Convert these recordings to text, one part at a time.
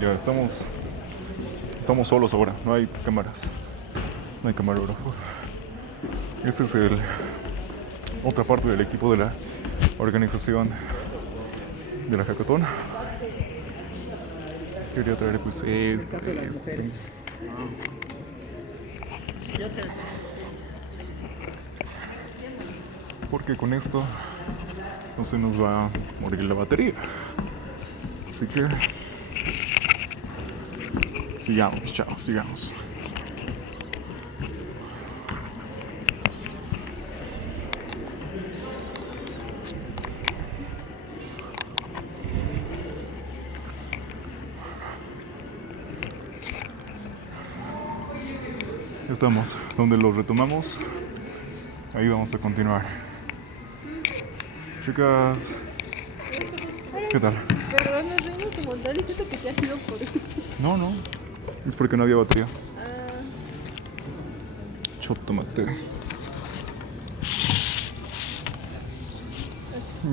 Ya estamos solos ahora, no hay cámaras, no hay camarógrafo. Este es otra parte del equipo de la organización de la hackathon. Quería traer pues porque con esto no se nos va a morir la batería. Así que sigamos, chavos, sigamos. Ya estamos donde lo retomamos. Ahí vamos a continuar. Chicas, ¿qué tal? Perdón, nos vemos un montón y siento que te has ido por... No, es porque no había batería. Ah, Chotomate.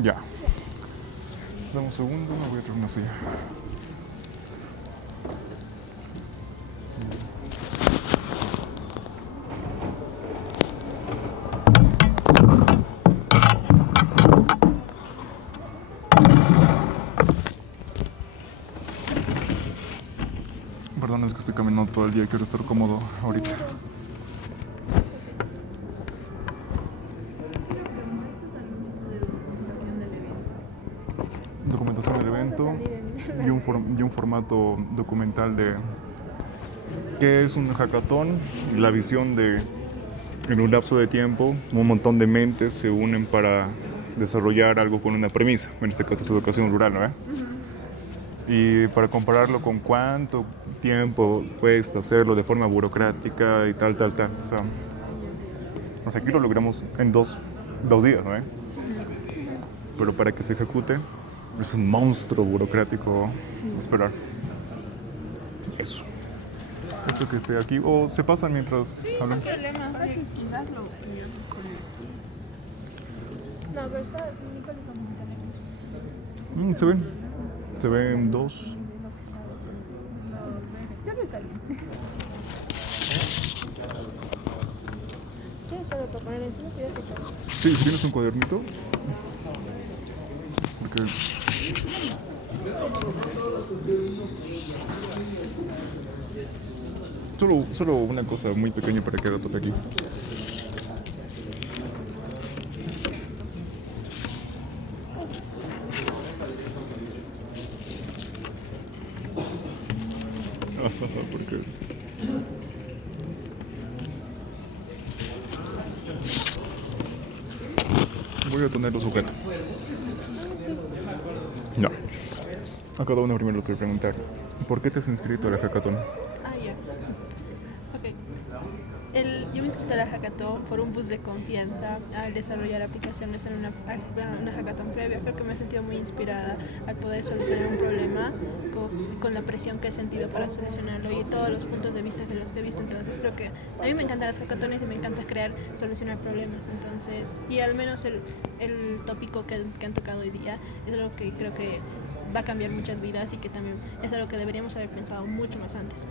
Ya. Dame un segundo, me voy a traer una silla. Perdón, es que estoy caminando todo el día y quiero estar cómodo ahorita. Documentación del evento y un formato documental de qué es un hackathon y la visión de en un lapso de tiempo un montón de mentes se unen para desarrollar algo con una premisa, en este caso es educación rural, ¿no? Y para compararlo con cuánto tiempo cuesta hacerlo de forma burocrática y tal. O sea, aquí lo logramos en dos días, ¿no? Pero para que se ejecute es un monstruo burocrático esperar. Eso. Esto que esté aquí, o se pasan mientras hablan. no hay problema. Quizás lo que yo No, pero está... Nicole está muy lejos. Se ven dos. Creo que está bien. ¿Tienes algo para poner encima? Que ya se acabó. Sí, si tienes un cuadernito. Porque solo una cosa muy pequeña para que haga tope aquí. Porque voy a tenerlo sujeto. No. A cada uno primero les voy a preguntar, ¿por qué te has inscrito a la hackathon? Ah, ya. Ok. Yo me inscribí a la hackathon por un boost de confianza al desarrollar aplicaciones en una hackathon previa. Creo que me he sentido muy inspirada al poder solucionar un problema con la presión que he sentido para solucionarlo y todos los puntos de vista que los que he visto. Entonces creo que a mí me encantan las hackatones y me encanta solucionar problemas. Entonces, y al menos el tópico que han tocado hoy día es algo que creo que va a cambiar muchas vidas y que también es algo que deberíamos haber pensado mucho más antes.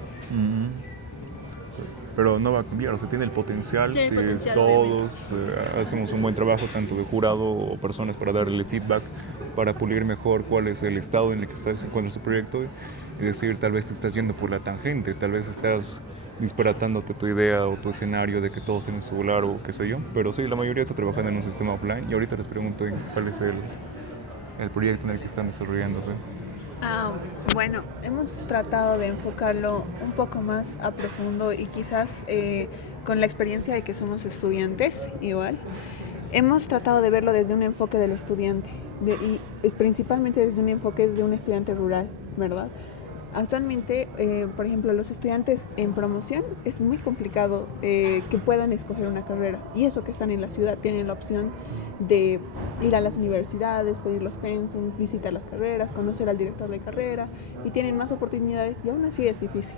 Pero no va a cambiar, o sea, tiene el potencial Tiene si el potencial, todos hacemos un buen trabajo, tanto de jurado o personas para darle feedback, para pulir mejor cuál es el estado en el que se encuentra su proyecto y decir, tal vez te estás yendo por la tangente, tal vez estás disparatándote tu idea o tu escenario de que todos tienen su celular o qué sé yo, pero sí, la mayoría está trabajando en un sistema offline y ahorita les pregunto cuál es el proyecto en el que están desarrollándose. Bueno, hemos tratado de enfocarlo un poco más a profundo y quizás con la experiencia de que somos estudiantes igual, hemos tratado de verlo desde un enfoque del estudiante y principalmente desde un enfoque de un estudiante rural, ¿verdad? Actualmente, por ejemplo, los estudiantes en promoción es muy complicado que puedan escoger una carrera y eso que están en la ciudad tienen la opción de ir a las universidades, pedir los pensum, visitar las carreras, conocer al director de carrera y tienen más oportunidades y aún así es difícil.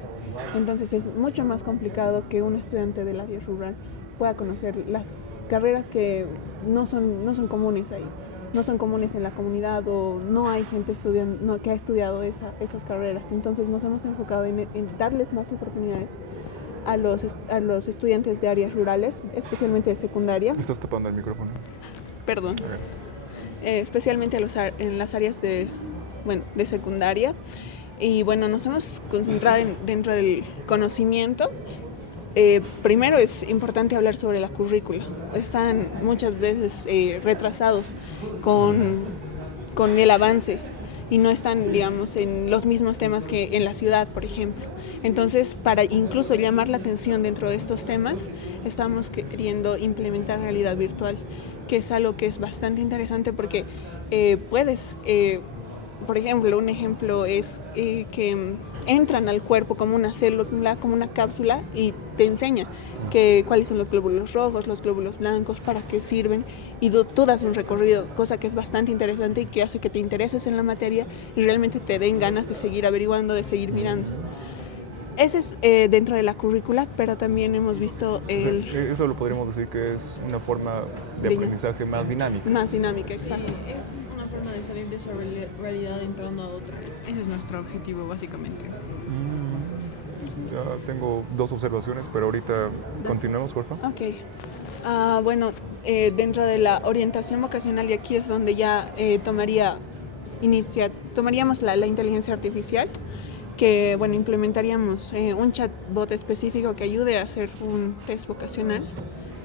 Entonces es mucho más complicado que un estudiante del área rural pueda conocer las carreras que no son comunes ahí. no son comunes en la comunidad o no hay gente que ha estudiado esas carreras. Entonces nos hemos enfocado en darles más oportunidades a los estudiantes de áreas rurales, especialmente de secundaria. Estás tapando el micrófono. Perdón. Okay. Especialmente en las áreas de secundaria. Y bueno, nos hemos concentrado dentro del conocimiento. Primero es importante hablar sobre la currícula. Están muchas veces retrasados con el avance y no están, digamos, en los mismos temas que en la ciudad, por ejemplo. Entonces, para incluso llamar la atención dentro de estos temas, estamos queriendo implementar realidad virtual, que es algo que es bastante interesante porque puedes... por ejemplo, un ejemplo es que entran al cuerpo como una célula, como una cápsula y te enseña cuáles son los glóbulos rojos, los glóbulos blancos, para qué sirven y tú das un recorrido, cosa que es bastante interesante y que hace que te intereses en la materia y realmente te den ganas de seguir averiguando, de seguir mirando. Eso es dentro de la currícula, pero también hemos visto eso lo podríamos decir que es una forma de aprendizaje más dinámica. Más dinámica, exacto. Sí, es una forma de salir de esa realidad entrando a otra. Ese es nuestro objetivo, básicamente. Tengo 2 observaciones, pero ahorita continuemos, por favor. Ok. Bueno, dentro de la orientación vocacional, y aquí es donde ya tomaríamos la inteligencia artificial, que bueno, implementaríamos un chatbot específico que ayude a hacer un test vocacional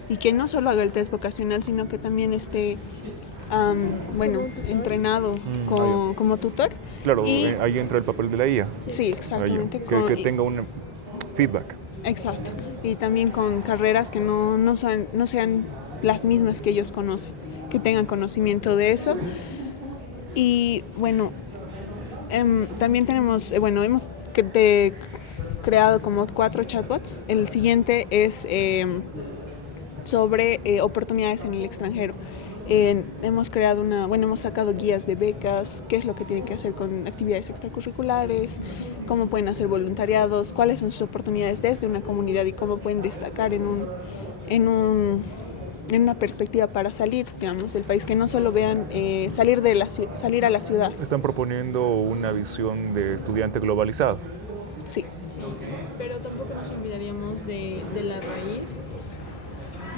y que no solo haga el test vocacional, sino que también esté entrenado como tutor. Claro, ahí entra el papel de la IA. Sí, exactamente. Que tenga un feedback. Exacto. Y también con carreras que no sean las mismas que ellos conocen, que tengan conocimiento de eso. Y bueno, también tenemos, hemos creado como 4 chatbots. El siguiente es sobre oportunidades en el extranjero. Hemos sacado guías de becas, qué es lo que tienen que hacer con actividades extracurriculares, cómo pueden hacer voluntariados, cuáles son sus oportunidades desde una comunidad y cómo pueden destacar en una perspectiva para salir, digamos, del país, que no solo vean salir a la ciudad. Están proponiendo una visión de estudiante globalizado. Sí. Pero tampoco nos olvidaríamos de la raíz.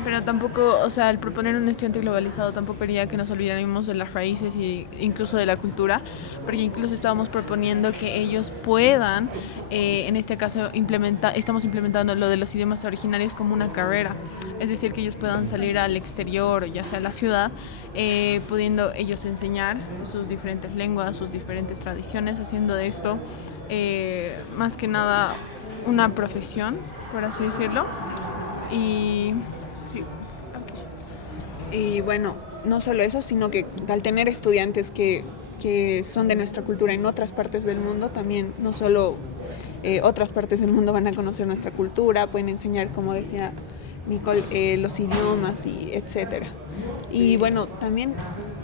Pero tampoco, o sea, el proponer un estudiante globalizado tampoco haría que nos olvidáramos de las raíces e incluso de la cultura, porque incluso estábamos proponiendo que ellos puedan, en este caso estamos implementando lo de los idiomas originarios como una carrera, es decir, que ellos puedan salir al exterior, ya sea a la ciudad, pudiendo ellos enseñar sus diferentes lenguas, sus diferentes tradiciones, haciendo de esto más que nada una profesión, por así decirlo. Y sí. Y bueno, no solo eso, sino que al tener estudiantes que son de nuestra cultura en otras partes del mundo, también no solo otras partes del mundo van a conocer nuestra cultura, pueden enseñar, como decía Nicole, los idiomas y etcétera. Y bueno, también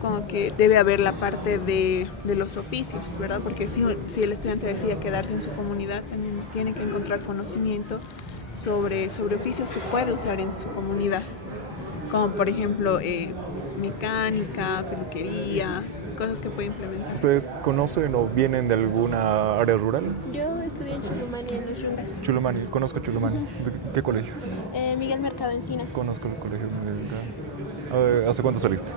como que debe haber la parte de los oficios, ¿verdad? Porque si el estudiante decide quedarse en su comunidad, también tiene que encontrar conocimiento sobre oficios que puede usar en su comunidad, como por ejemplo mecánica, peluquería, cosas que puede implementar. ¿Ustedes conocen o vienen de alguna área rural? Yo estudié en Chulumani, en los Yungas. Chulumani, conozco Chulumani. ¿De qué colegio? Miguel Mercado Encinas. Conozco el colegio Miguel Mercado. ¿Hace cuánto saliste?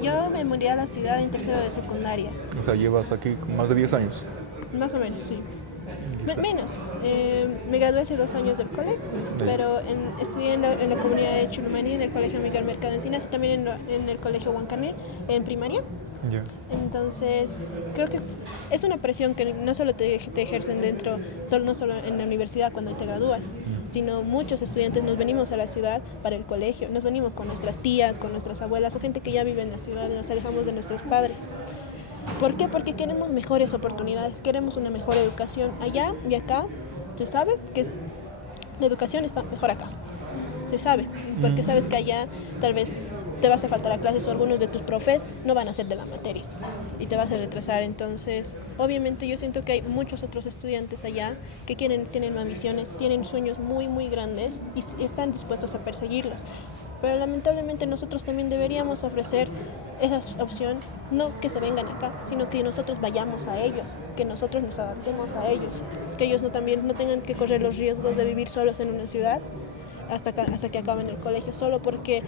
Yo me mudé a la ciudad en tercero de secundaria. O sea, llevas aquí más de 10 años. Más o menos, sí. Menos. Me gradué hace 2 años del cole, pero estudié en la comunidad de Chulumani, en el colegio Miguel Mercado Encinas, y también en el colegio Huancané, en primaria. Yeah. Entonces, creo que es una presión que no solo te ejercen no solo en la universidad cuando te gradúas, sino muchos estudiantes nos venimos a la ciudad para el colegio, nos venimos con nuestras tías, con nuestras abuelas o gente que ya vive en la ciudad y nos alejamos de nuestros padres. ¿Por qué? Porque queremos mejores oportunidades, queremos una mejor educación allá y acá. Se sabe que la educación está mejor acá. Se sabe, porque sabes que allá tal vez te vas a faltar a clases o algunos de tus profes no van a ser de la materia y te vas a retrasar. Entonces, obviamente yo siento que hay muchos otros estudiantes allá que tienen ambiciones, tienen sueños muy, muy grandes y están dispuestos a perseguirlos. pero lamentablemente nosotros también deberíamos ofrecer esa opción, no que se vengan acá, sino que nosotros vayamos a ellos, que nosotros nos adaptemos a ellos, que ellos también no tengan que correr los riesgos de vivir solos en una ciudad hasta que acaben el colegio, solo porque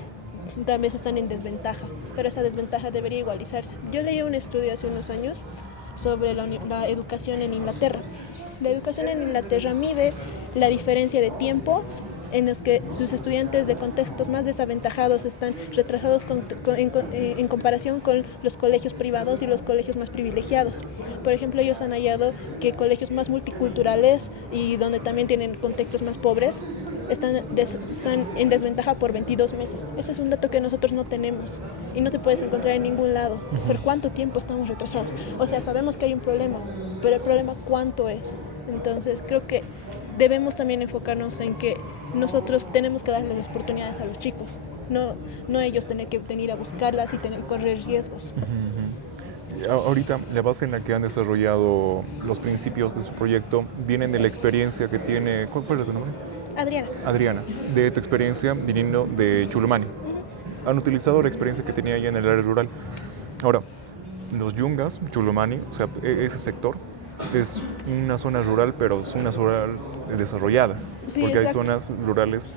tal vez están en desventaja, pero esa desventaja debería igualizarse. Yo leí un estudio hace unos años sobre la educación en Inglaterra. La educación en Inglaterra mide la diferencia de tiempos en los que sus estudiantes de contextos más desaventajados están retrasados en comparación con los colegios privados y los colegios más privilegiados. Por ejemplo, ellos han hallado que colegios más multiculturales y donde también tienen contextos más pobres están en desventaja por 22 meses. Eso es un dato que nosotros no tenemos y no te puedes encontrar en ningún lado. ¿Por cuánto tiempo estamos retrasados? O sea, sabemos que hay un problema, pero el problema ¿cuánto es? Entonces creo que debemos también enfocarnos en que nosotros tenemos que darles las oportunidades a los chicos, no ellos tener que venir a buscarlas y tener que correr riesgos. Ahorita, la base en la que han desarrollado los principios de su proyecto vienen de la experiencia que tiene... ¿Cuál es tu nombre? Adriana. Adriana, de tu experiencia viniendo de Chulumani. Han utilizado la experiencia que tenía ella en el área rural. Ahora, los Yungas, Chulumani, o sea, ese sector es una zona rural, pero es una zona desarrollada, Sí, porque exacto. hay zonas rurales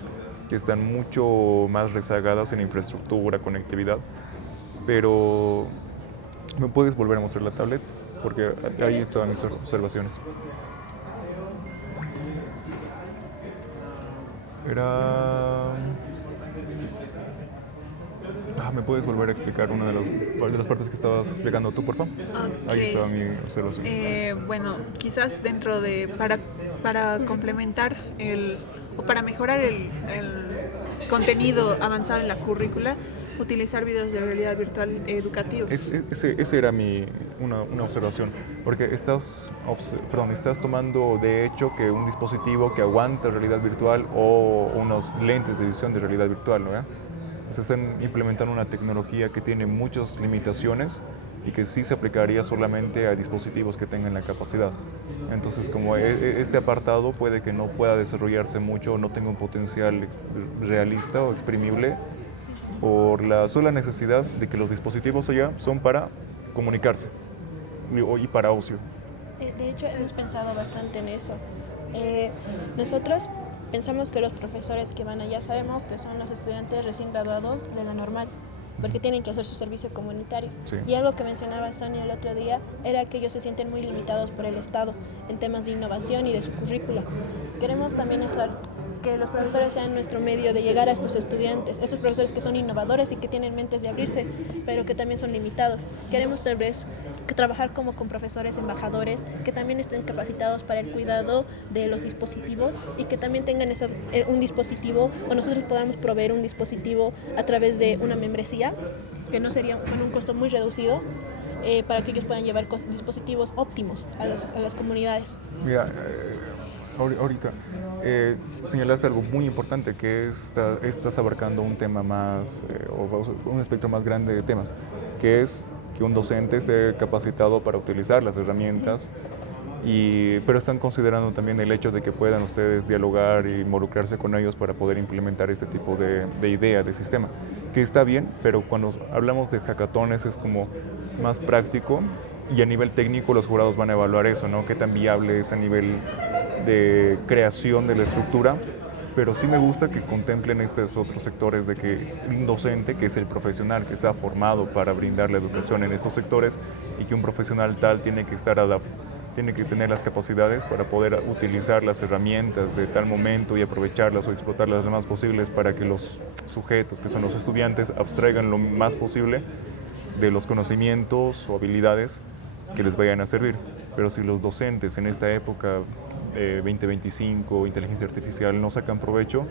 que están mucho más rezagadas en infraestructura, conectividad, pero ¿me puedes volver a mostrar la tablet? Porque ahí estaban mis observaciones. Era... ¿me puedes volver a explicar una de las partes que estabas explicando tú, por favor? Ahí estaba mi observación. Bueno, quizás dentro de, para complementar o para mejorar el contenido avanzado en la currícula, utilizar videos de realidad virtual educativos. Ese era una observación, porque estás tomando de hecho que un dispositivo que aguanta realidad virtual o unos lentes de visión de realidad virtual, ¿no? Se están implementando una tecnología que tiene muchas limitaciones y que sí se aplicaría solamente a dispositivos que tengan la capacidad. Entonces, como este apartado puede que no pueda desarrollarse mucho, no tenga un potencial realista o exprimible, por la sola necesidad de que los dispositivos allá son para comunicarse y para ocio. De hecho, hemos pensado bastante en eso. Nosotros pensamos que los profesores que van allá sabemos que son los estudiantes recién graduados de la normal, porque tienen que hacer su servicio comunitario. Sí. Y algo que mencionaba Sonia el otro día era que ellos se sienten muy limitados por el Estado en temas de innovación y de su currícula. Queremos también usar que los profesores sean nuestro medio de llegar a estos estudiantes, estos profesores que son innovadores y que tienen mentes de abrirse, pero que también son limitados. Queremos tal vez trabajar como con profesores embajadores que también estén capacitados para el cuidado de los dispositivos y que también tengan un dispositivo, o nosotros podamos proveer un dispositivo a través de una membresía, que no sería con un costo muy reducido, para que ellos puedan llevar dispositivos óptimos a las comunidades. Mira, ahorita señalaste algo muy importante, que estás abarcando un tema más, o un espectro más grande de temas, que es que un docente esté capacitado para utilizar las herramientas, pero están considerando también el hecho de que puedan ustedes dialogar e involucrarse con ellos para poder implementar este tipo de idea, de sistema, que está bien, pero cuando hablamos de hackatones es como más práctico. Y a nivel técnico los jurados van a evaluar eso, ¿no? Qué tan viable es a nivel de creación de la estructura, pero sí me gusta que contemplen estos otros sectores de que un docente, que es el profesional que está formado para brindar la educación en estos sectores, y que un profesional tal tiene que tener las capacidades para poder utilizar las herramientas de tal momento y aprovecharlas o explotarlas lo más posibles para que los sujetos, que son los estudiantes, abstraigan lo más posible de los conocimientos o habilidades que les vayan a servir. Pero si los docentes en esta época 2025, inteligencia artificial, no sacan provecho,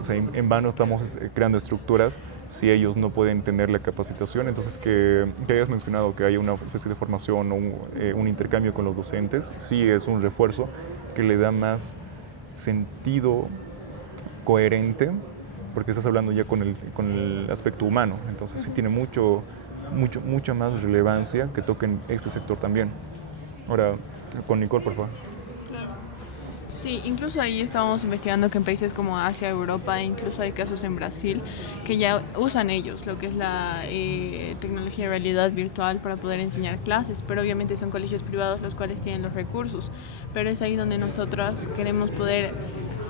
o sea, en vano estamos creando estructuras si ellos no pueden tener la capacitación. Entonces, que hayas mencionado que haya una especie de formación o un intercambio con los docentes, sí es un refuerzo que le da más sentido coherente, porque estás hablando ya con el aspecto humano. Entonces, sí tiene mucha más relevancia que toquen este sector también. Ahora, con Nicole, por favor. Sí, incluso ahí estábamos investigando que en países como Asia, Europa, incluso hay casos en Brasil que ya usan ellos lo que es la tecnología de realidad virtual para poder enseñar clases, pero obviamente son colegios privados los cuales tienen los recursos, pero es ahí donde nosotros queremos poder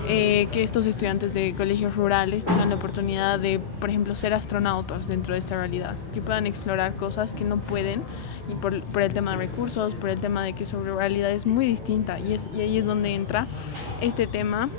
que estos estudiantes de colegios rurales tengan la oportunidad de, por ejemplo, ser astronautas dentro de esta realidad, que puedan explorar cosas que no pueden y por el tema de recursos, por el tema de que su realidad es muy distinta y ahí es donde entra este tema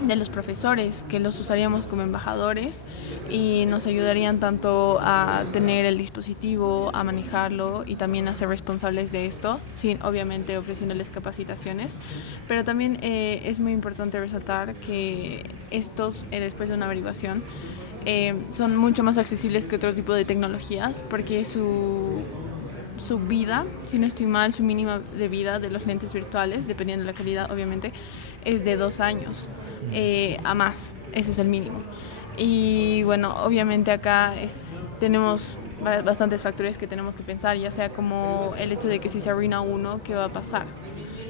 de los profesores, que los usaríamos como embajadores y nos ayudarían tanto a tener el dispositivo, a manejarlo y también a ser responsables de esto, sin obviamente ofreciéndoles capacitaciones, pero también es muy importante resaltar que estos, después de una averiguación, son mucho más accesibles que otro tipo de tecnologías porque su vida, si no estoy mal, su mínima de vida de los lentes virtuales, dependiendo de la calidad obviamente, es de 2 años a más, ese es el mínimo. Y bueno, obviamente acá tenemos bastantes factores que tenemos que pensar, ya sea como el hecho de que si se arruina uno, ¿qué va a pasar?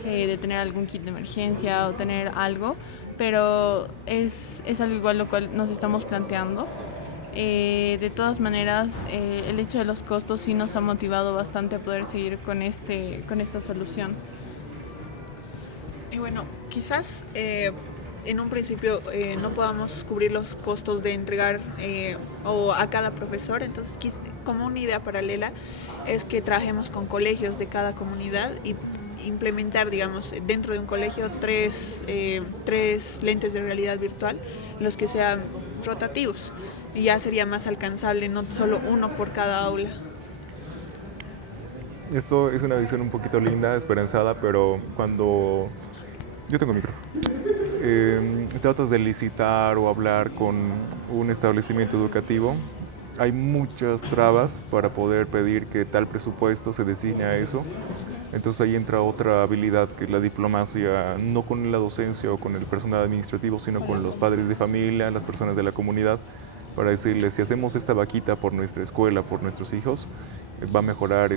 De tener algún kit de emergencia o tener algo, pero es algo igual lo cual nos estamos planteando. De todas maneras, el hecho de los costos sí nos ha motivado bastante a poder seguir con esta solución. Y bueno, quizás en un principio no podamos cubrir los costos de entregar o a cada profesor, entonces como una idea paralela es que trabajemos con colegios de cada comunidad y implementar, digamos, dentro de un colegio tres lentes de realidad virtual, los que sean rotativos, y ya sería más alcanzable, no solo uno por cada aula. Esto es una visión un poquito linda, esperanzada, pero cuando... Yo tengo micro. Tratas de licitar o hablar con un establecimiento educativo, hay muchas trabas para poder pedir que tal presupuesto se designe a eso. Entonces ahí entra otra habilidad que es la diplomacia, no con la docencia o con el personal administrativo, sino con los padres de familia, las personas de la comunidad, para decirles, si hacemos esta vaquita por nuestra escuela, por nuestros hijos, va a mejorar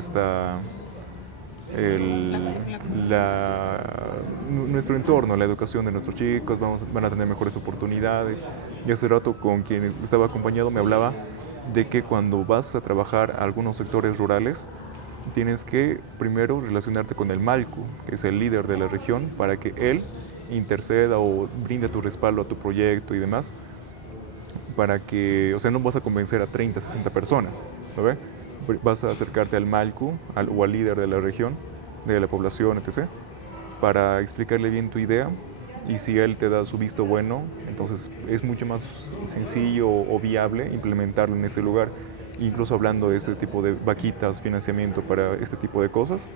nuestro entorno, la educación de nuestros chicos, van a tener mejores oportunidades. Y hace rato con quien estaba acompañado me hablaba de que cuando vas a trabajar a algunos sectores rurales, tienes que primero relacionarte con el Malcu, que es el líder de la región, para que él interceda o brinde tu respaldo a tu proyecto y demás, para que, o sea, no vas a convencer a 30, 60 personas, ¿no? Vas a acercarte al Malcu o al líder de la región, de la población, etc., para explicarle bien tu idea, y si él te da su visto bueno, entonces es mucho más sencillo o viable implementarlo en ese lugar, incluso hablando de ese tipo de vaquitas, financiamiento para este tipo de cosas,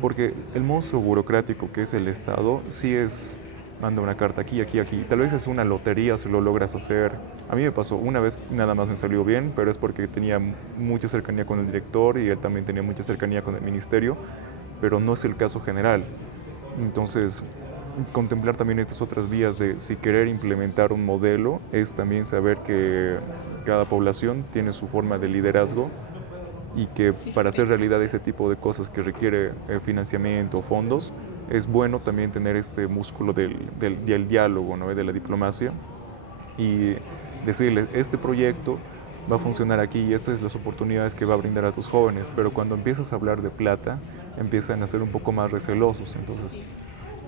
porque el monstruo burocrático que es el Estado sí es, manda una carta aquí, aquí, aquí, tal vez es una lotería si lo logras hacer. A mí me pasó una vez, nada más me salió bien, pero es porque tenía mucha cercanía con el director y él también tenía mucha cercanía con el ministerio, pero no es el caso general. Entonces, contemplar también estas otras vías de si querer implementar un modelo es también saber que cada población tiene su forma de liderazgo y que para hacer realidad ese tipo de cosas que requiere financiamiento o fondos, es bueno también tener este músculo del diálogo, ¿no? De la diplomacia, y decirles, este proyecto va a funcionar aquí y estas son las oportunidades que va a brindar a tus jóvenes, pero cuando empiezas a hablar de plata, empiezan a ser un poco más recelosos. Entonces,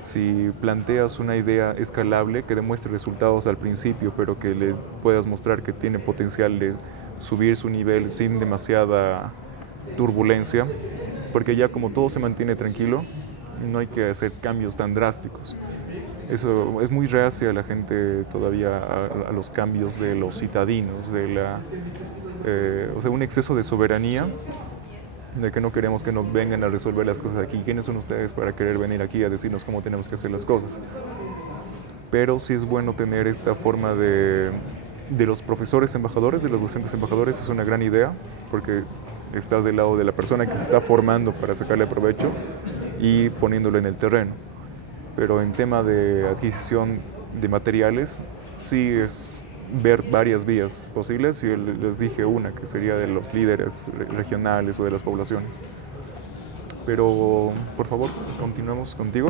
si planteas una idea escalable que demuestre resultados al principio, pero que le puedas mostrar que tiene potencial de subir su nivel sin demasiada turbulencia, porque ya como todo se mantiene tranquilo, no hay que hacer cambios tan drásticos. Eso es muy reacia la gente todavía a los cambios de los citadinos, o sea, un exceso de soberanía, de que no queremos que nos vengan a resolver las cosas aquí. ¿Quiénes son ustedes para querer venir aquí a decirnos cómo tenemos que hacer las cosas? Pero sí es bueno tener esta forma de los profesores embajadores, de los docentes embajadores, es una gran idea, porque estás del lado de la persona que se está formando para sacarle provecho y poniéndolo en el terreno. Pero en tema de adquisición de materiales, sí es ver varias vías posibles, y les dije una, que sería de los líderes regionales o de las poblaciones. Pero, por favor, continuemos contigo.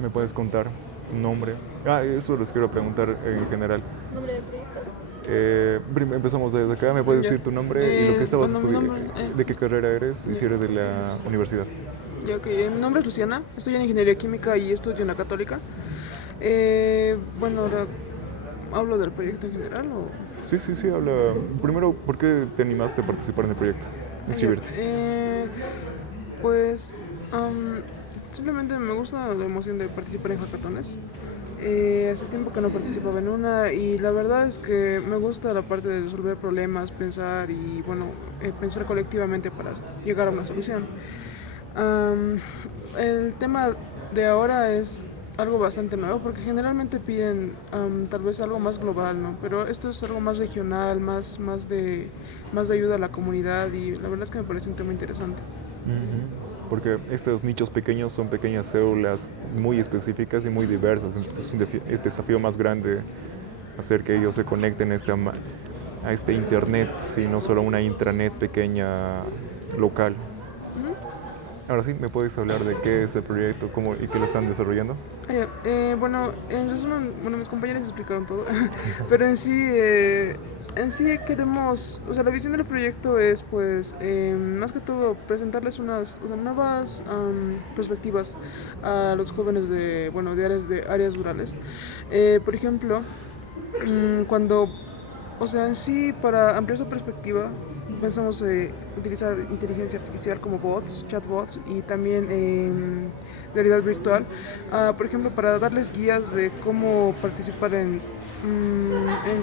¿Me puedes contar tu nombre. Eso les quiero preguntar en general. ¿Nombre del proyecto? Empezamos desde acá. ¿Me puedes Ya. decir tu nombre y lo que estabas Bueno, mi estudiando? nombre, ¿De qué carrera eres y si eres de la universidad? Ya, ok, mi nombre es Luciana, estoy en Ingeniería Química y estudio en la Católica. Bueno, ahora hablo del proyecto en general o... Sí, habla. Primero, ¿por qué te animaste a participar en el proyecto? Inscribirte. Pues simplemente me gusta la emoción de participar en hackatones. Hace tiempo que no participaba en una y la verdad es que me gusta la parte de resolver problemas, pensar y bueno, pensar colectivamente para llegar a una solución. El tema de ahora es algo bastante nuevo porque generalmente piden tal vez algo más global, ¿no? Pero esto es algo más regional, más de ayuda a la comunidad y la verdad es que me parece un tema interesante. Porque estos nichos pequeños son pequeñas células muy específicas y muy diversas, entonces es desafío más grande hacer que ellos se conecten a este internet y no solo a una intranet pequeña local. Ahora sí, ¿me puedes hablar de qué es el proyecto y qué lo están desarrollando? Bueno, en resumen, mis compañeros explicaron todo, pero en sí queremos, o sea, la visión del proyecto es, pues, más que todo, presentarles unas nuevas perspectivas a los jóvenes de áreas rurales. Por ejemplo, en sí, para ampliar su perspectiva, pensamos utilizar inteligencia artificial como bots, chatbots y también realidad virtual, por ejemplo, para darles guías de cómo participar en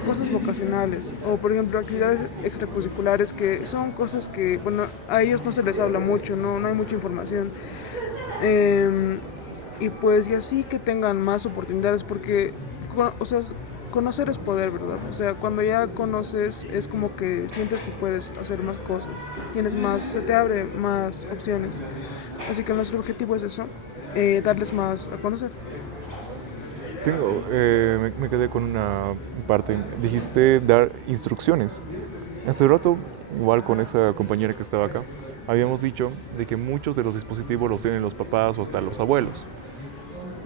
cosas vocacionales o, por ejemplo, actividades extracurriculares que son cosas que, bueno, a ellos no se les habla mucho, no hay mucha información. Y pues, y así que tengan más oportunidades porque, o sea, conocer es poder, ¿verdad? O sea, cuando ya conoces es como que sientes que puedes hacer más cosas, se te abre más opciones. Así que nuestro objetivo es eso, darles más a conocer. Me quedé con una parte. Dijiste dar instrucciones. Hace rato, igual con esa compañera que estaba acá, habíamos dicho de que muchos de los dispositivos los tienen los papás o hasta los abuelos.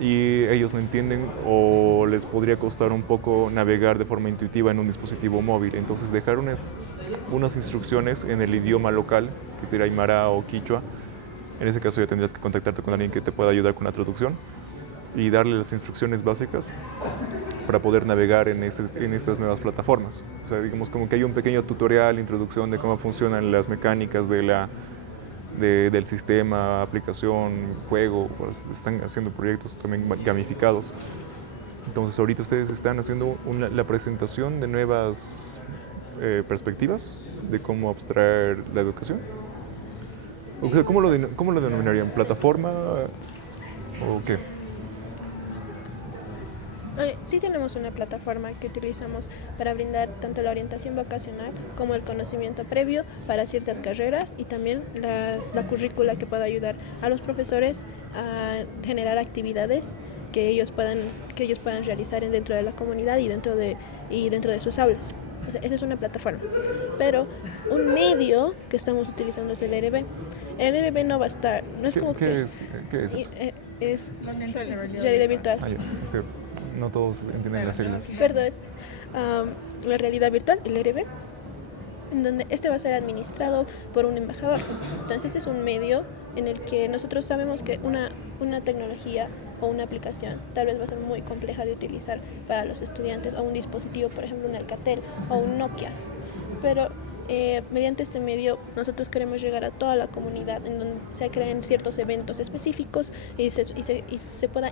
Y ellos no entienden o les podría costar un poco navegar de forma intuitiva en un dispositivo móvil. Entonces dejar unas instrucciones en el idioma local, que sería Aymara o Quichua. En ese caso ya tendrías que contactarte con alguien que te pueda ayudar con la traducción y darle las instrucciones básicas para poder navegar en estas nuevas plataformas. O sea, digamos como que hay un pequeño tutorial, introducción de cómo funcionan las mecánicas del sistema, aplicación, juego. Pues están haciendo proyectos también gamificados. Entonces ahorita ustedes están haciendo la presentación de nuevas perspectivas de cómo abstraer la educación. O sea, ¿cómo lo denominarían? ¿Plataforma o qué? Sí tenemos una plataforma que utilizamos para brindar tanto la orientación vocacional como el conocimiento previo para ciertas carreras y también la currícula que pueda ayudar a los profesores a generar actividades que ellos puedan realizar dentro de la comunidad y dentro de sus aulas. O sea, esa es una plataforma. Pero un medio que estamos utilizando es el ERB. El ERB no va a estar, no es como ¿Qué es eso? Es realidad virtual. Es que no todos entienden las siglas. Perdón. La realidad virtual, el ERB, en donde este va a ser administrado por un embajador. Entonces este es un medio en el que nosotros sabemos que una tecnología o una aplicación tal vez va a ser muy compleja de utilizar para los estudiantes, o un dispositivo, por ejemplo un Alcatel o un Nokia, pero mediante este medio nosotros queremos llegar a toda la comunidad en donde se creen ciertos eventos específicos y se pueda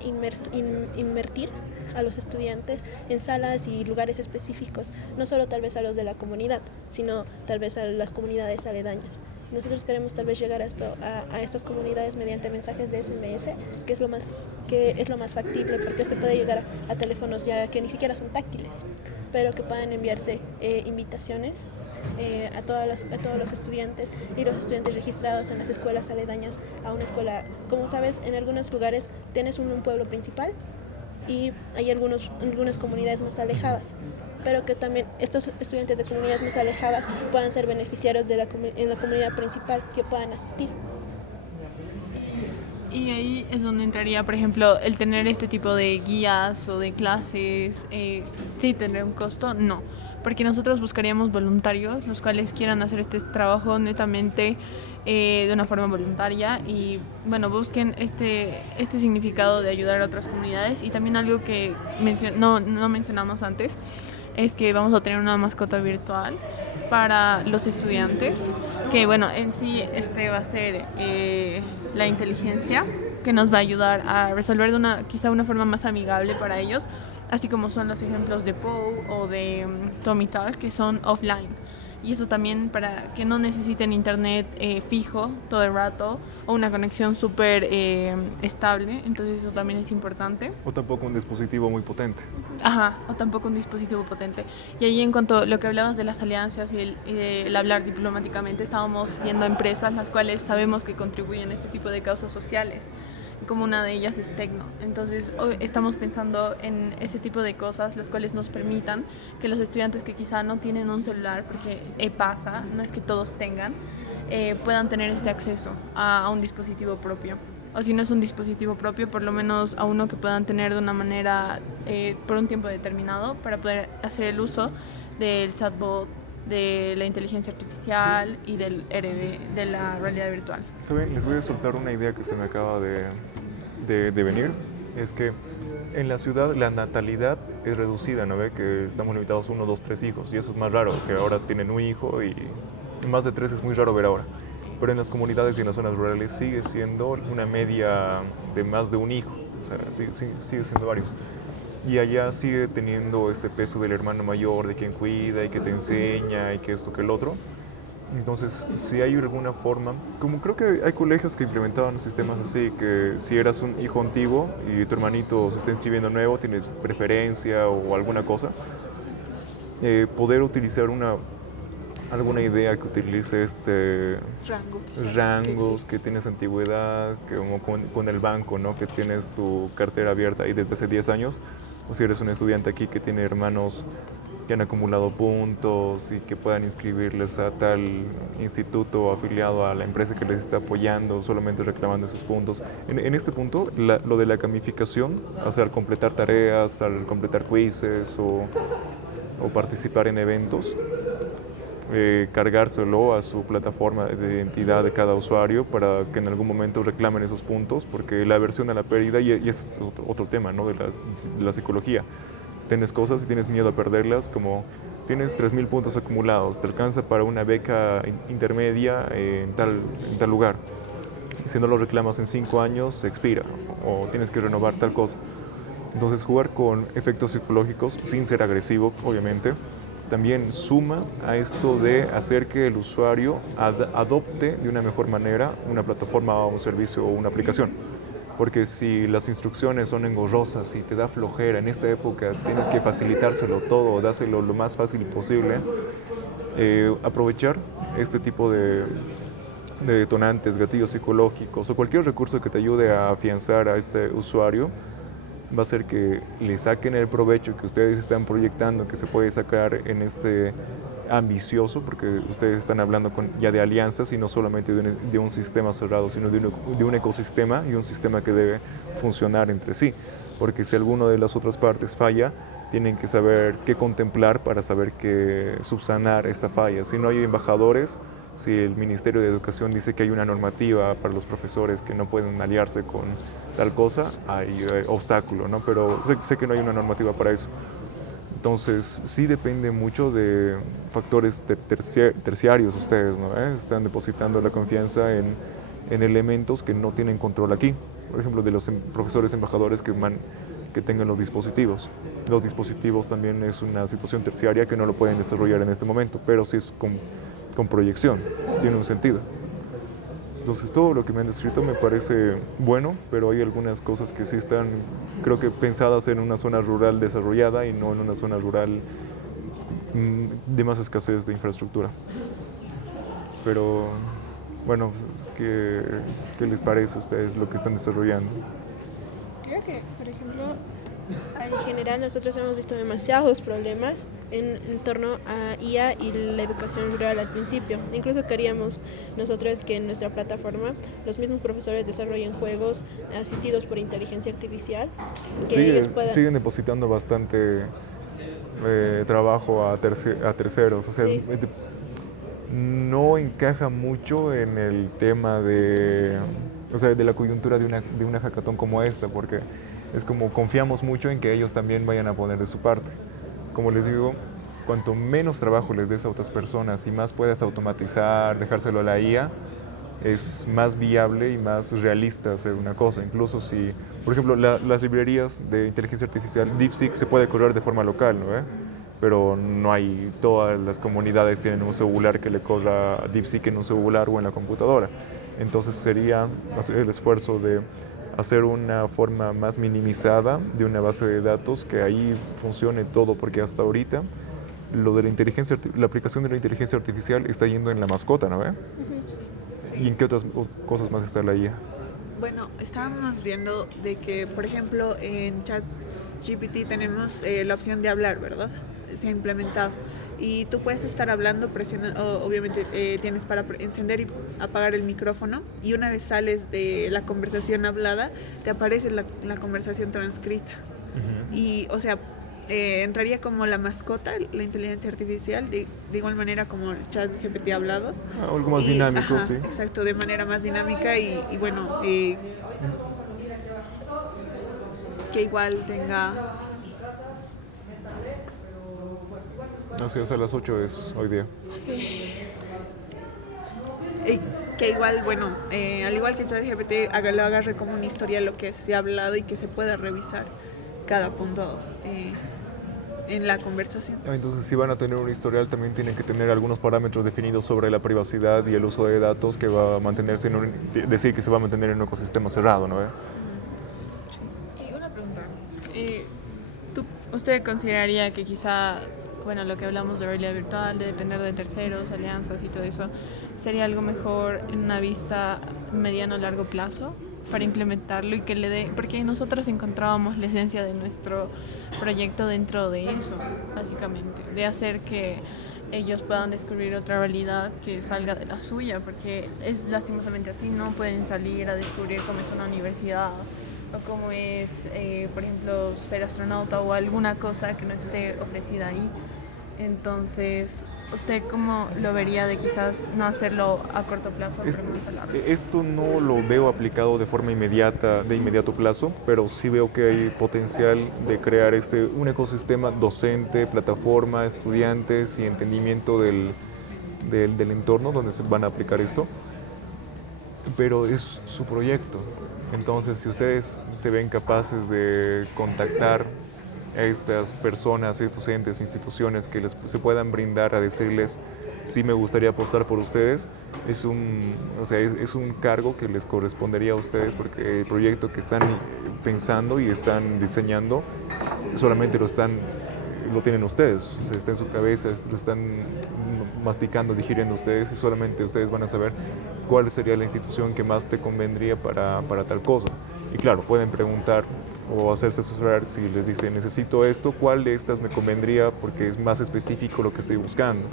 invertir a los estudiantes en salas y lugares específicos, no solo tal vez a los de la comunidad, sino tal vez a las comunidades aledañas. Nosotros queremos tal vez llegar a estas comunidades mediante mensajes de SMS, que es lo más factible, porque este puede llegar a teléfonos ya que ni siquiera son táctiles, pero que puedan enviarse invitaciones a todos los estudiantes y los estudiantes registrados en las escuelas aledañas a una escuela. Como sabes, en algunos lugares tienes un pueblo principal y hay algunas comunidades más alejadas, pero que también estos estudiantes de comunidades más alejadas puedan ser beneficiarios en la comunidad principal, que puedan asistir. Y Y ahí es donde entraría, por ejemplo, el tener este tipo de guías o de clases. ¿Sí tendría un costo? No, porque nosotros buscaríamos voluntarios, los cuales quieran hacer este trabajo netamente de una forma voluntaria y, bueno, busquen este significado de ayudar a otras comunidades. Y también algo que no mencionamos antes es que vamos a tener una mascota virtual para los estudiantes, que bueno, en sí va a ser la inteligencia que nos va a ayudar a resolver de quizá una forma más amigable para ellos, así como son los ejemplos de Poe o de Tommy Talk, que son offline. Y eso también para que no necesiten internet fijo todo el rato o una conexión súper estable, entonces eso también es importante. O tampoco un dispositivo muy potente. Ajá, o tampoco un dispositivo potente. Y ahí en cuanto a lo que hablabas de las alianzas y el hablar diplomáticamente, estábamos viendo empresas las cuales sabemos que contribuyen a este tipo de causas sociales, como una de ellas es Tecno. Entonces hoy estamos pensando en ese tipo de cosas las cuales nos permitan que los estudiantes que quizá no tienen un celular, porque pasa, no es que todos tengan, puedan tener este acceso a un dispositivo propio. O si no es un dispositivo propio, por lo menos a uno que puedan tener de una manera por un tiempo determinado para poder hacer el uso del chatbot, de la inteligencia artificial y del RB, de la realidad virtual. ¿Saben? Les voy a soltar una idea que se me acaba de venir. Es que en la ciudad la natalidad es reducida, ¿no ve? Que estamos limitados a 1, 2, 3 hijos. Y eso es más raro, que ahora tienen un hijo y más de 3 es muy raro ver ahora. Pero en las comunidades y en las zonas rurales sigue siendo una media de más de un hijo. O sea, sigue siendo varios. Y allá sigue teniendo este peso del hermano mayor, de quien cuida y que te enseña y que esto, que el otro. Entonces, si hay alguna forma, como creo que hay colegios que implementaban sistemas así, que si eras un hijo antiguo y tu hermanito se está inscribiendo nuevo, tienes preferencia o alguna cosa, poder utilizar alguna idea que utilice rangos que tienes antigüedad, que como con el banco, ¿no? Que tienes tu cartera abierta ahí desde hace 10 años, o si eres un estudiante aquí que tiene hermanos que han acumulado puntos y que puedan inscribirles a tal instituto afiliado a la empresa que les está apoyando, solamente reclamando esos puntos. En este punto, lo de la gamificación, o sea, al completar tareas, al completar quizzes o participar en eventos, cargárselo a su plataforma de identidad de cada usuario para que en algún momento reclamen esos puntos, porque la aversión a la pérdida, y es otro tema, ¿no? de la psicología. Tienes cosas y tienes miedo a perderlas, como tienes 3.000 puntos acumulados, te alcanza para una beca intermedia en tal lugar. Si no lo reclamas en 5 años, se expira o tienes que renovar tal cosa. Entonces, jugar con efectos psicológicos sin ser agresivo, obviamente, también suma a esto de hacer que el usuario adopte de una mejor manera una plataforma o un servicio o una aplicación. Porque si las instrucciones son engorrosas y te da flojera, en esta época tienes que facilitárselo todo, dáselo lo más fácil posible, aprovechar este tipo de detonantes, gatillos psicológicos o cualquier recurso que te ayude a afianzar a este usuario, va a hacer que le saquen el provecho que ustedes están proyectando que se puede sacar en este ambicioso, porque ustedes están hablando ya de alianzas y no solamente de un sistema cerrado, sino de un ecosistema y un sistema que debe funcionar entre sí, porque si alguna de las otras partes falla, tienen que saber qué contemplar para saber qué subsanar esta falla. Si no hay embajadores, si el Ministerio de Educación dice que hay una normativa para los profesores que no pueden aliarse con tal cosa, hay obstáculo, ¿no? Pero sé que no hay una normativa para eso. Entonces, sí depende mucho de factores terciarios ustedes, ¿no? Están depositando la confianza en elementos que no tienen control aquí. Por ejemplo, de los profesores embajadores que tengan los dispositivos. Los dispositivos también es una situación terciaria que no lo pueden desarrollar en este momento, pero sí es con proyección, tiene un sentido. Entonces todo lo que me han descrito me parece bueno, pero hay algunas cosas que sí están, creo que pensadas en una zona rural desarrollada y no en una zona rural de más escasez de infraestructura. Pero bueno, ¿qué les parece a ustedes lo que están desarrollando? ¿Qué? que, por ejemplo, en general nosotros hemos visto demasiados problemas en torno a IA y la educación rural al principio. Incluso queríamos nosotros que en nuestra plataforma los mismos profesores desarrollen juegos asistidos por inteligencia artificial. Que ellos puedan... Siguen depositando bastante trabajo a terceros. O sea, Sí. no encaja mucho en el tema de la coyuntura de una hackathon como esta, porque es como confiamos mucho en que ellos también vayan a poner de su parte. Como les digo, cuanto menos trabajo les des a otras personas y más puedas automatizar, dejárselo a la IA, es más viable y más realista hacer una cosa. Incluso si, por ejemplo, las librerías de inteligencia artificial, DeepSeek se puede correr de forma local, ¿no? Pero no hay, todas las comunidades tienen un celular que le corra DeepSeek en un celular o en la computadora. Entonces sería hacer el esfuerzo de hacer una forma más minimizada de una base de datos que ahí funcione todo, porque hasta ahorita lo de la aplicación de la inteligencia artificial está yendo en la mascota, ¿no? ¿Y en qué otras cosas más está la IA? Bueno, estábamos viendo de que, por ejemplo, en ChatGPT tenemos la opción de hablar, ¿verdad? Se ha implementado. Y tú puedes estar hablando, obviamente tienes para encender y apagar el micrófono, y una vez sales de la conversación hablada, te aparece la conversación transcrita. Y, o sea, entraría como la mascota, la inteligencia artificial, de igual manera como el ChatGPT hablado. Algo más dinámico, sí. Exacto, de manera más dinámica y bueno, que igual tenga... Así es, a las 8 es hoy día. Sí. Que igual, bueno, al igual que ChatGPT, lo agarre como una historia lo que se ha hablado y que se pueda revisar cada punto en la conversación. Entonces, si van a tener un historial, también tienen que tener algunos parámetros definidos sobre la privacidad y el uso de datos que va a mantenerse decir que se va a mantener en un ecosistema cerrado, ¿no? Y una pregunta. ¿Usted consideraría que quizá, bueno, lo que hablamos de realidad virtual, de depender de terceros, alianzas y todo eso, sería algo mejor en una vista mediano o largo plazo para implementarlo y que le dé, porque nosotros encontrábamos la esencia de nuestro proyecto dentro de eso, básicamente, de hacer que ellos puedan descubrir otra realidad que salga de la suya, porque es lastimosamente así, no pueden salir a descubrir cómo es una universidad o cómo es, por ejemplo, ser astronauta o alguna cosa que no esté ofrecida ahí. Entonces, ¿usted cómo lo vería de quizás no hacerlo a corto plazo, pero más a largo? Esto no lo veo aplicado de forma inmediata, de inmediato plazo, pero sí veo que hay potencial de crear un ecosistema docente, plataforma, estudiantes y entendimiento del entorno donde se van a aplicar esto. Pero es su proyecto. Entonces, si ustedes se ven capaces de contactar a estas personas, estos entes, instituciones que se puedan brindar a decirles sí me gustaría apostar por ustedes, es un cargo que les correspondería a ustedes, porque el proyecto que están pensando y están diseñando solamente lo tienen ustedes, o sea, está en su cabeza, lo están masticando, digiriendo ustedes, y solamente ustedes van a saber cuál sería la institución que más te convendría para tal cosa. Y claro, pueden preguntar o hacerse asesorar si les dicen necesito esto, cuál de estas me convendría porque es más específico lo que estoy buscando.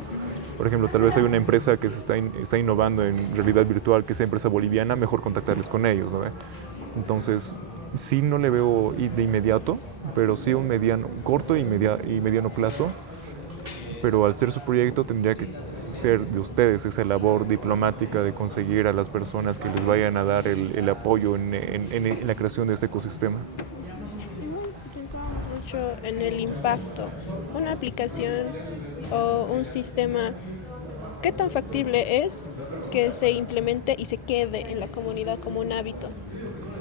Por ejemplo, tal vez hay una empresa que se está innovando en realidad virtual, que es empresa boliviana, mejor contactarles con ellos, ¿no? Entonces, sí no le veo de inmediato, pero sí un corto y mediano plazo, pero al ser su proyecto tendría que ser de ustedes esa labor diplomática de conseguir a las personas que les vayan a dar el apoyo en la creación de este ecosistema. Pensábamos mucho en el impacto. Una aplicación o un sistema, ¿qué tan factible es que se implemente y se quede en la comunidad como un hábito?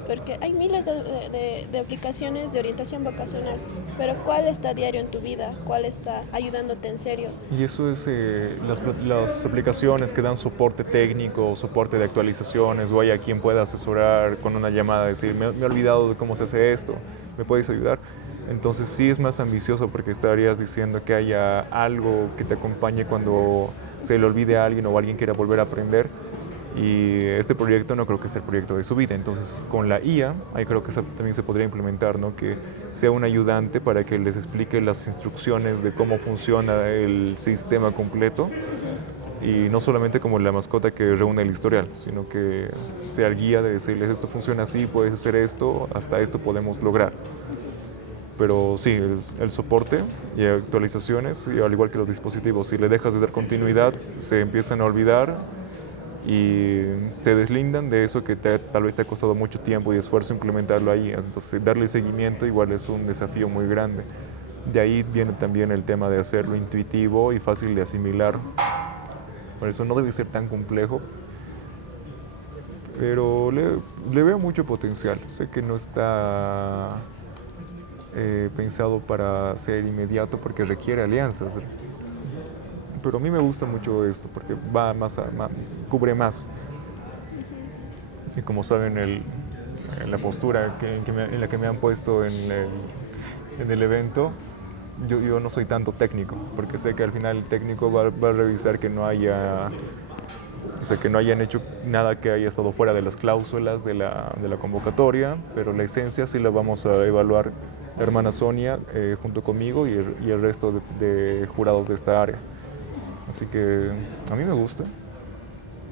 Porque hay miles de aplicaciones de orientación vocacional, pero ¿cuál está a diario en tu vida? ¿Cuál está ayudándote en serio? Y eso es las aplicaciones que dan soporte técnico, soporte de actualizaciones, o hay a quien pueda asesorar con una llamada, decir, me he olvidado de cómo se hace esto, ¿me puedes ayudar? Entonces sí es más ambicioso, porque estarías diciendo que haya algo que te acompañe cuando se le olvide a alguien o alguien quiera volver a aprender. Y este proyecto no creo que sea el proyecto de su vida. Entonces, con la IA, ahí creo que también se podría implementar, ¿no? Que sea un ayudante para que les explique las instrucciones de cómo funciona el sistema completo. Y no solamente como la mascota que reúne el historial, sino que sea el guía de decirles esto funciona así, puedes hacer esto, hasta esto podemos lograr. Pero sí, el soporte y actualizaciones, y al igual que los dispositivos, si le dejas de dar continuidad, se empiezan a olvidar y se deslindan de eso que tal vez te ha costado mucho tiempo y esfuerzo implementarlo ahí. Entonces, darle seguimiento igual es un desafío muy grande. De ahí viene también el tema de hacerlo intuitivo y fácil de asimilar. Por eso no debe ser tan complejo, pero le veo mucho potencial. Sé que no está pensado para ser inmediato porque requiere alianzas. Pero a mí me gusta mucho esto porque va cubre más. Y como saben, en la postura en la que me han puesto en el evento, yo no soy tanto técnico, porque sé que al final el técnico va a revisar que no hayan hecho nada que haya estado fuera de las cláusulas de la convocatoria, pero la esencia sí la vamos a evaluar la hermana Sonia junto conmigo y el resto de jurados de esta área. Así que a mí me gusta.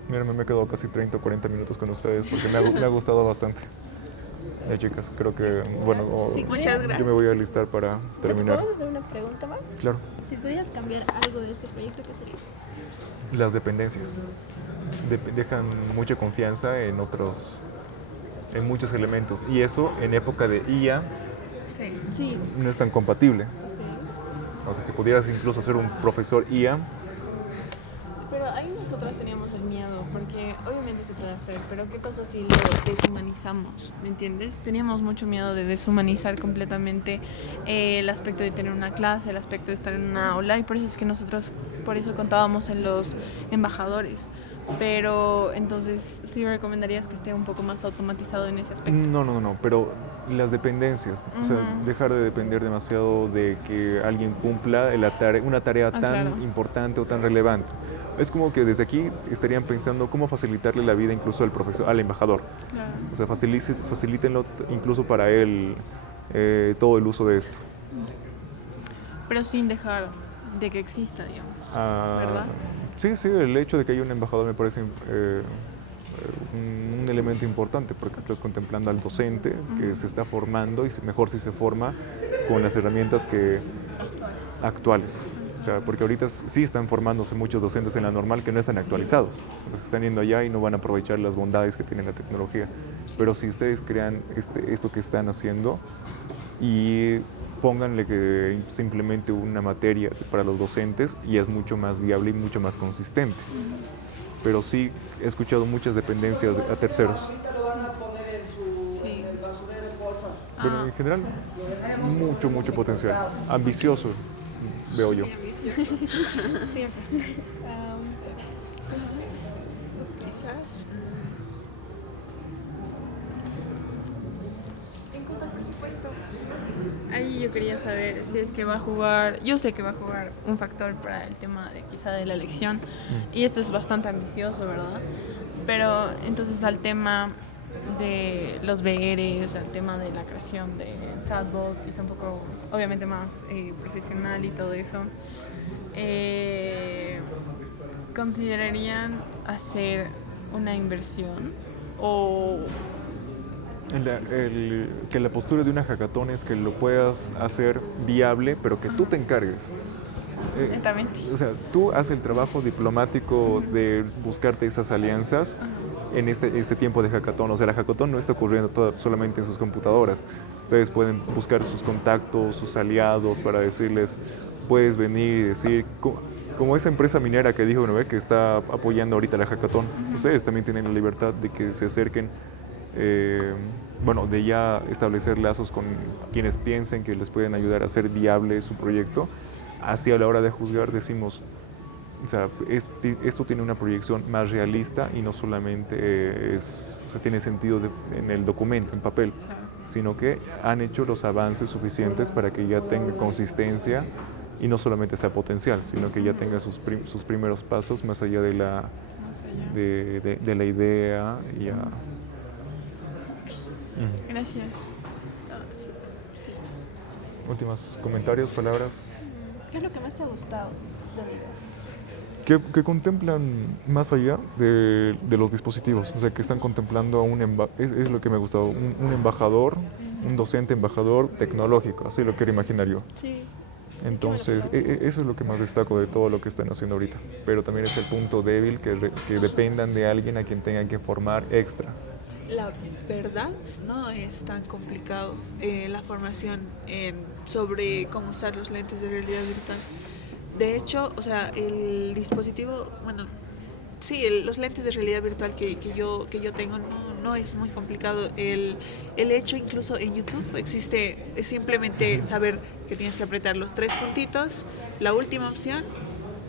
Mira, me he quedado casi 30 o 40 minutos con ustedes porque me ha gustado bastante. Chicas, creo que, bueno, Sí, Muchas gracias. yo me voy a alistar para ¿Te terminar. podemos hacer una pregunta más? Claro, Si pudieras cambiar algo de este proyecto, ¿qué sería? las dependencias dejan mucha confianza en muchos elementos, y eso en época de IA Sí. Sí. no es tan compatible. Ok. O sea, si pudieras incluso ser un profesor IA, Pero ahí nosotros teníamos el miedo, porque obviamente se puede hacer, pero ¿qué pasa si lo deshumanizamos? ¿Me entiendes? Teníamos mucho miedo de deshumanizar completamente el aspecto de tener una clase, el aspecto de estar en una aula, y por eso es que nosotros, por eso contábamos en los embajadores. Pero entonces, ¿sí recomendarías que esté un poco más automatizado en ese aspecto? no, pero las dependencias, o sea, dejar de depender demasiado de que alguien cumpla una tarea tan claro. importante o tan relevante. Es como que desde aquí estarían pensando cómo facilitarle la vida incluso al profesor, al embajador. Claro. O sea, facilítenlo incluso para él todo el uso de esto. Pero sin dejar de que exista, digamos, ¿verdad? Sí, el hecho de que haya un embajador me parece un elemento importante, porque estás contemplando al docente que se está formando, y mejor si se forma con las herramientas actuales. O sea, porque ahorita sí están formándose muchos docentes en la normal que no están actualizados. Entonces están yendo allá y no van a aprovechar las bondades que tiene la tecnología. Pero si ustedes crean esto que están haciendo y pónganle que se implemente una materia para los docentes, y es mucho más viable y mucho más consistente. Pero sí he escuchado muchas dependencias a terceros. Sí. Pero en general, mucho potencial. Ambicioso, veo yo. Siempre. Quizás. En cuanto al presupuesto, ahí yo quería saber si es que va a jugar, yo sé que va a jugar un factor para el tema de quizá de la elección, y esto es bastante ambicioso, ¿verdad? Pero entonces al tema de los VRs, al tema de la creación de chatbot, quizá un poco, obviamente más profesional y todo eso, ¿considerarían hacer una inversión o...? Que la postura de una hackathon es que lo puedas hacer viable, pero que tú te encargues. Exactamente. O sea, tú haces el trabajo diplomático de buscarte esas alianzas en este tiempo de hackathon. O sea, la hackathon no está ocurriendo solamente en sus computadoras. Ustedes pueden buscar sus contactos, sus aliados, para decirles, puedes venir y decir, como esa empresa minera que dijo, ¿no ve?, que está apoyando ahorita la hackathon. Ustedes también tienen la libertad de que se acerquen, de ya establecer lazos con quienes piensen que les pueden ayudar a hacer viable su proyecto. Así a la hora de juzgar decimos, o sea, esto tiene una proyección más realista y no solamente tiene sentido en el documento, en papel, sino que han hecho los avances suficientes para que ya tenga consistencia y no solamente sea potencial, sino que ya tenga sus primeros pasos más allá de de la idea y a... Gracias. Últimos comentarios, palabras. ¿Qué es lo que más te ha gustado de la idea? Que contemplan más allá de los dispositivos, o sea, que están contemplando a es lo que me ha gustado, un embajador, un docente embajador tecnológico, así lo quiero imaginar yo. Sí. Entonces, eso es lo que más destaco de todo lo que están haciendo ahorita, pero también es el punto débil que dependan de alguien a quien tengan que formar extra. La verdad no es tan complicado la formación sobre cómo usar los lentes de realidad virtual. De hecho, o sea, el dispositivo, bueno, sí, los lentes de realidad virtual que yo tengo no es muy complicado. El hecho incluso en YouTube existe, es simplemente saber que tienes que apretar los 3 puntitos, la última opción,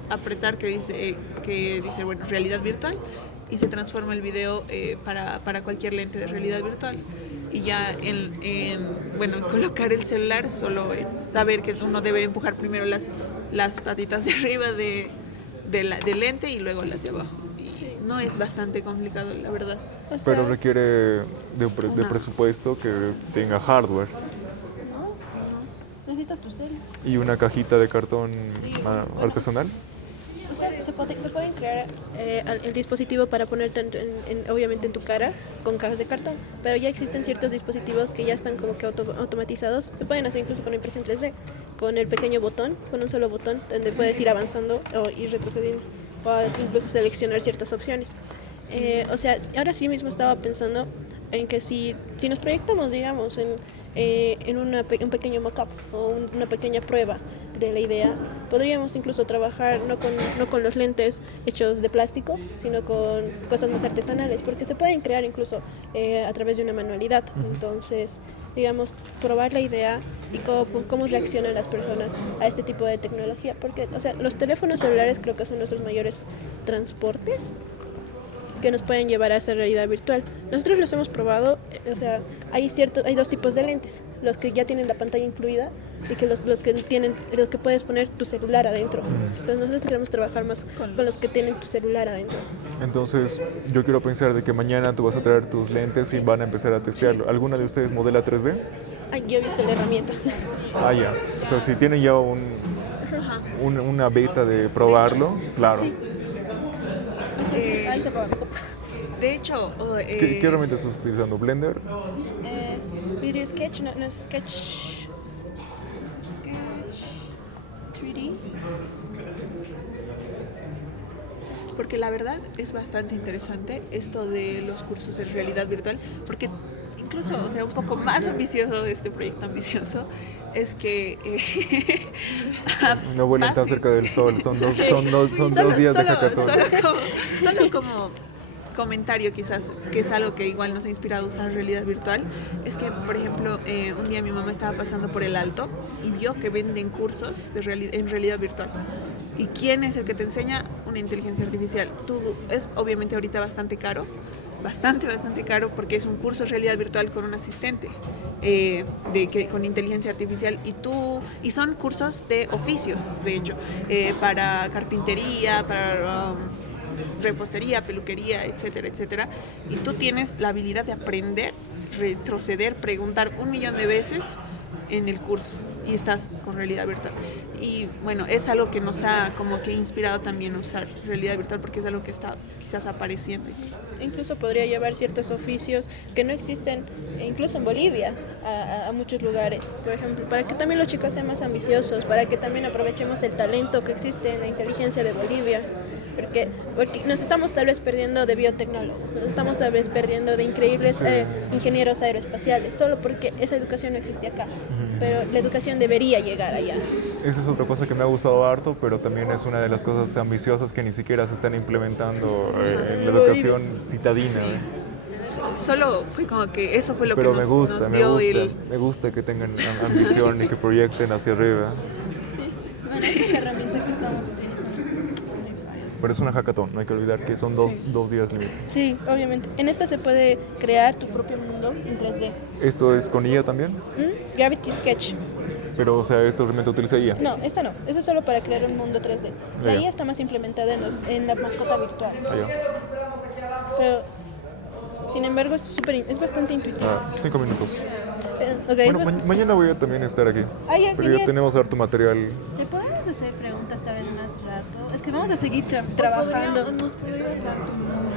apretar que dice bueno, realidad virtual, y se transforma el video para cualquier lente de realidad virtual. Y ya en colocar el celular solo es saber que uno debe empujar primero las patitas de arriba del lente y luego las de abajo. Y no es bastante complicado, la verdad. O sea, Pero requiere de presupuesto que tenga hardware necesitas tu cel. y una cajita de cartón artesanal. O sea, se pueden crear el dispositivo para poner tanto obviamente en tu cara con cajas de cartón, pero ya existen ciertos dispositivos que ya están como que automatizados. Se pueden hacer incluso con impresión 3D, con el pequeño botón, con un solo botón, donde puedes ir avanzando o ir retrocediendo, o incluso seleccionar ciertas opciones. O sea, ahora sí mismo estaba pensando en que si nos proyectamos, digamos, en un pequeño mock-up o una pequeña prueba de la idea, podríamos incluso trabajar no con los lentes hechos de plástico, sino con cosas más artesanales, porque se pueden crear incluso a través de una manualidad. Entonces, digamos, probar la idea y cómo reaccionan las personas a este tipo de tecnología, porque, o sea, los teléfonos celulares creo que son nuestros mayores transportes que nos pueden llevar a esa realidad virtual. Nosotros los hemos probado, o sea, hay 2 tipos de lentes, los que ya tienen la pantalla incluida y que los que puedes poner tu celular adentro. Entonces nosotros queremos trabajar más con los que tienen tu celular adentro. Entonces, yo quiero pensar de que mañana tú vas a traer tus lentes y van a empezar a testearlo. ¿Alguna de ustedes modela 3D? Ay, yo he visto la herramienta. Ah, ya. O sea, si tienen ya una beta de probarlo, claro. Sí. Ahí se apaga mi copa. De hecho, ¿Qué herramienta estás utilizando? ¿Blender? Es Video Sketch, no es Sketch. Sketch 3D. porque la verdad es bastante interesante esto de los cursos en realidad virtual, porque incluso, o sea, un poco más ambicioso de este proyecto ambicioso es que no vuelan tan cerca del sol, son dos días de hackathon. Solo como comentario quizás, que es algo que igual nos ha inspirado a usar realidad virtual, es que, por ejemplo, un día mi mamá estaba pasando por el Alto y vio que venden cursos en realidad virtual. ¿Y quién es el que te enseña? Una inteligencia artificial. Es obviamente ahorita bastante caro, bastante caro, porque es un curso de realidad virtual con un asistente con inteligencia artificial y son cursos de oficios, de hecho, para carpintería, para repostería, peluquería, etcétera, etcétera, y tú tienes la habilidad de aprender, retroceder, preguntar 1.000.000 de veces en el curso y estás con realidad virtual. Y bueno, es algo que nos ha como que inspirado también a usar realidad virtual, porque es algo que está quizás apareciendo. Incluso podría llevar ciertos oficios que no existen, incluso en Bolivia, a muchos lugares. Por ejemplo, para que también los chicos sean más ambiciosos, para que también aprovechemos el talento que existe en la inteligencia de Bolivia. Porque nos estamos tal vez perdiendo de biotecnólogos, nos estamos tal vez perdiendo de increíbles ingenieros aeroespaciales, solo porque esa educación no existe acá. Pero la educación debería llegar allá. Esa es otra cosa que me ha gustado harto, pero también es una de las cosas ambiciosas que ni siquiera se están implementando en la educación citadina. Sí. Solo fue como que eso fue lo pero que nos dio me gusta que tengan ambición y que proyecten hacia arriba. Sí, bueno, esta es la herramienta que estamos utilizando. Pero es una hackathon, no hay que olvidar que son dos días límite. Sí, obviamente. En esta se puede crear tu propio mundo en 3D. ¿Esto es con IA también? Gravity Sketch. Pero, o sea, ¿esto realmente utiliza IA? No, esta no. Esta es solo para crear un mundo 3D. La Ya. IA está más implementada en la mascota virtual. Ah, ya. Pero, sin embargo, es bastante intuitivo. 5 minutos. Ok, es Bueno, bastante... mañana voy a también estar aquí. Ah, ya, Pero ya genial. tenemos harto material. ¿Le podemos hacer preguntas tal vez más rato? Es que vamos a seguir trabajando. ¿Nos podrías dar tu número?